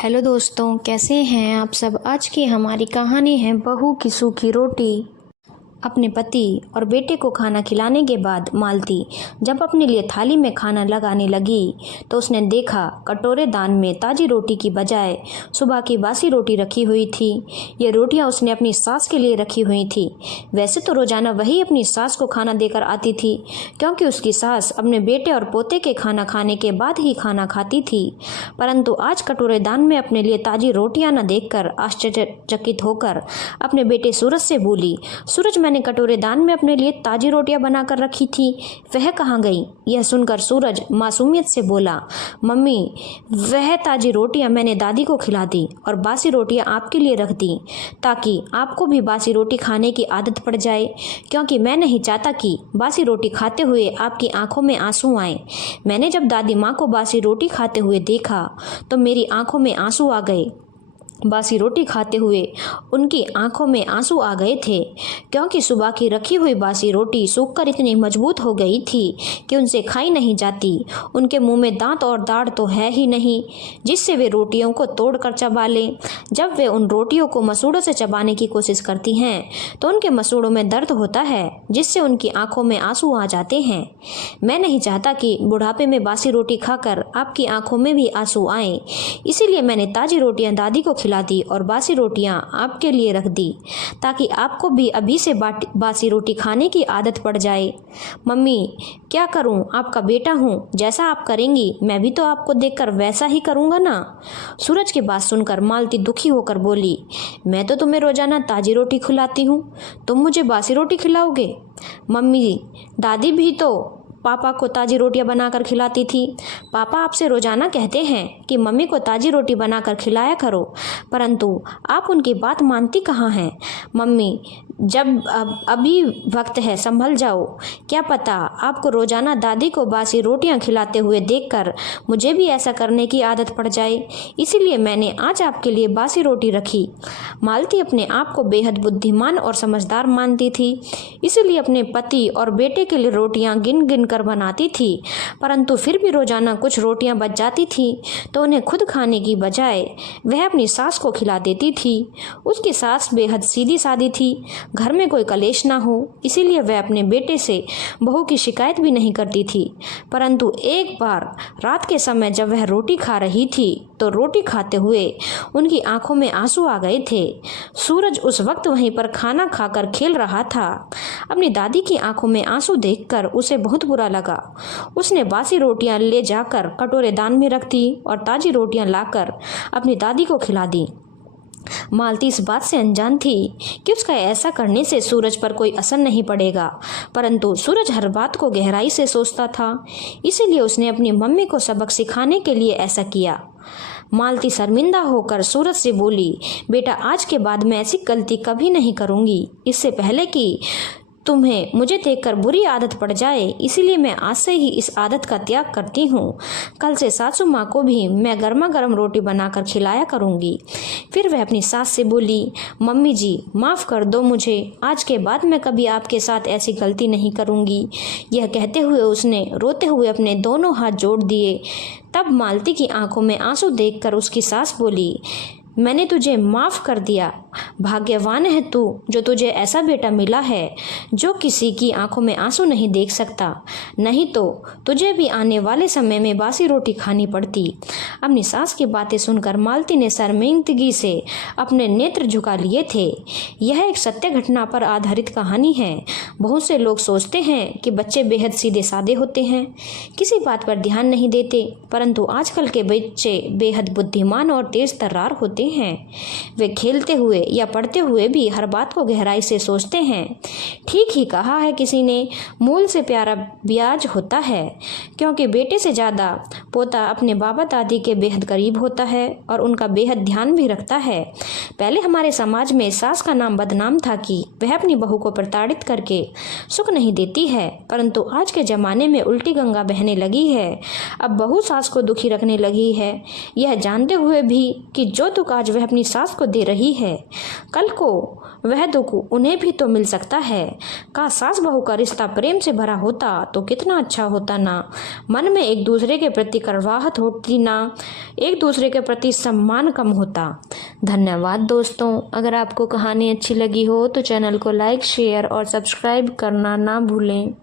Hello दोस्तों, कैसे हैं आप सब। आज की हमारी कहानी है बहू की सूखी रोटी। अपने पति और बेटे को खाना खिलाने के बाद मालती जब अपने लिए थाली में खाना लगाने लगी तो उसने देखा कटोरे दान में ताज़ी रोटी की बजाय सुबह की बासी रोटी रखी हुई थी। ये रोटियां उसने अपनी सास के लिए रखी हुई थी। वैसे तो रोज़ाना वही अपनी सास को खाना देकर आती थी, क्योंकि उसकी सास अपने बेटे और पोते के खाना खाने के बाद ही खाना खाती थी। परंतु आज कटोरे दान में अपने लिए ताज़ी रोटियां न देखकर आश्चर्यचकित होकर अपने बेटे सूरज से बोली, सूरज, मैंने कटोरे दान में अपने लिए ताज़ी रोटियां बनाकर रखी थी, वह कहाँ गई। यह सुनकर सूरज मासूमियत से बोला, मम्मी, वह ताज़ी रोटियां मैंने दादी को खिला दी और बासी रोटियां आपके लिए रख दी, ताकि आपको भी बासी रोटी खाने की आदत पड़ जाए, क्योंकि मैं नहीं चाहता कि बासी रोटी खाते हुए आपकी आंखों में आंसू आए। मैंने जब दादी माँ को बासी रोटी खाते हुए देखा तो मेरी आंखों में आंसू आ गए। बासी रोटी खाते हुए उनकी आंखों में आंसू आ गए थे, क्योंकि सुबह की रखी हुई बासी रोटी सूखकर इतनी मजबूत हो गई थी कि उनसे खाई नहीं जाती। उनके मुंह में दांत और दाढ़ तो है ही नहीं जिससे वे रोटियों को तोड़कर चबा लें। जब वे उन रोटियों को मसूड़ों से चबाने की कोशिश करती हैं तो उनके मसूड़ों में दर्द होता है, जिससे उनकी आंखों में आंसू आ जाते हैं। मैं नहीं चाहता कि बुढ़ापे में बासी रोटी खाकर आपकी आंखों में भी आंसू आए, इसीलिए मैंने ताज़ी रोटियां दादी को खिला दी और बासी रोटियां आपके लिए रख दी, ताकि आपको भी अभी से बासी रोटी खाने की आदत पड़ जाए। मम्मी, क्या करूं, आपका बेटा हूं, जैसा आप करेंगी मैं भी तो आपको देखकर वैसा ही करूंगा ना। सूरज की बात सुनकर मालती दुखी होकर बोली, मैं तो तुम्हें रोजाना ताज़ी रोटी खिलाती हूँ, तुम मुझे बासी रोटी खिलाओगे। मम्मी, दादी भी तो पापा को ताज़ी रोटियां बनाकर खिलाती थी। पापा आपसे रोज़ाना कहते हैं कि मम्मी को ताज़ी रोटी बनाकर खिलाया करो, परंतु आप उनकी बात मानती कहाँ हैं। मम्मी, जब अभी वक्त है, संभल जाओ। क्या पता आपको रोज़ाना दादी को बासी रोटियां खिलाते हुए देखकर मुझे भी ऐसा करने की आदत पड़ जाए, इसीलिए मैंने आज आपके लिए बासी रोटी रखी। मालती अपने आप को बेहद बुद्धिमान और समझदार मानती थी, इसीलिए अपने पति और बेटे के लिए रोटियां गिन गिन कर बनाती थी, परंतु फिर भी रोज़ाना कुछ रोटियां बच जाती थी तो उन्हें खुद खाने की बजाय वह अपनी सास को खिला देती थी। उसकी सास बेहद सीधी सादी थी, घर में कोई कलेश ना हो, इसीलिए वह अपने बेटे से बहू की शिकायत भी नहीं करती थी। परंतु एक बार रात के समय जब वह रोटी खा रही थी तो रोटी खाते हुए उनकी आंखों में आंसू आ गए थे। सूरज उस वक्त वहीं पर खाना खाकर खेल रहा था। अपनी दादी की आंखों में आंसू देखकर उसे बहुत बुरा लगा। उसने बासी रोटियां ले जाकर कटोरे दान में रख दी और ताज़ी रोटियां लाकर अपनी दादी को खिला दी। मालती इस बात से अनजान थी कि उसका ऐसा करने से सूरज पर कोई असर नहीं पड़ेगा, परंतु सूरज हर बात को गहराई से सोचता था, इसीलिए उसने अपनी मम्मी को सबक सिखाने के लिए ऐसा किया। मालती शर्मिंदा होकर सूरज से बोली, बेटा, आज के बाद मैं ऐसी गलती कभी नहीं करूँगी। इससे पहले कि तुम्हें मुझे देखकर बुरी आदत पड़ जाए, इसीलिए मैं आज से ही इस आदत का त्याग करती हूँ। कल से सासू माँ को भी मैं गर्मा गर्म रोटी बनाकर खिलाया करूँगी। फिर वह अपनी सास से बोली, मम्मी जी, माफ़ कर दो मुझे, आज के बाद मैं कभी आपके साथ ऐसी गलती नहीं करूँगी। यह कहते हुए उसने रोते हुए अपने दोनों हाथ जोड़ दिए। तब मालती की आंखों में आंसू देखकर उसकी सास बोली, मैंने तुझे माफ़ कर दिया। भाग्यवान है तू जो तुझे ऐसा बेटा मिला है जो किसी की आंखों में आंसू नहीं देख सकता, नहीं तो तुझे भी आने वाले समय में बासी रोटी खानी पड़ती। अपनी सास की बातें सुनकर मालती ने शर्मिंदगी से अपने नेत्र झुका लिए थे। यह एक सत्य घटना पर आधारित कहानी है। बहुत से लोग सोचते हैं कि बच्चे बेहद सीधे सादे होते हैं, किसी बात पर ध्यान नहीं देते, परंतु आजकल के बच्चे बेहद बुद्धिमान और तेज तर्रार होते हैं। वे खेलते हुए या पढ़ते हुए भी हर बात को गहराई से सोचते हैं। ठीक ही कहा है किसी ने, मूल से प्यारा ब्याज होता है, क्योंकि बेटे से ज़्यादा पोता अपने बाबा दादी के बेहद करीब होता है और उनका बेहद ध्यान भी रखता है। पहले हमारे समाज में सास का नाम बदनाम था कि वह अपनी बहू को प्रताड़ित करके सुख नहीं देती है, परंतु आज के ज़माने में उल्टी गंगा बहने लगी है। अब बहू सास को दुखी रखने लगी है, यह जानते हुए भी कि जो दुख सुख आज वह अपनी सास को दे रही है, कल को वह दुख उन्हें भी तो मिल सकता है। काश सास बहू का रिश्ता प्रेम से भरा होता तो कितना अच्छा होता ना। मन में एक दूसरे के प्रति कड़वाहट होती ना, एक दूसरे के प्रति सम्मान कम होता। धन्यवाद दोस्तों। अगर आपको कहानी अच्छी लगी हो तो चैनल को लाइक, शेयर और सब्सक्राइब करना ना भूलें।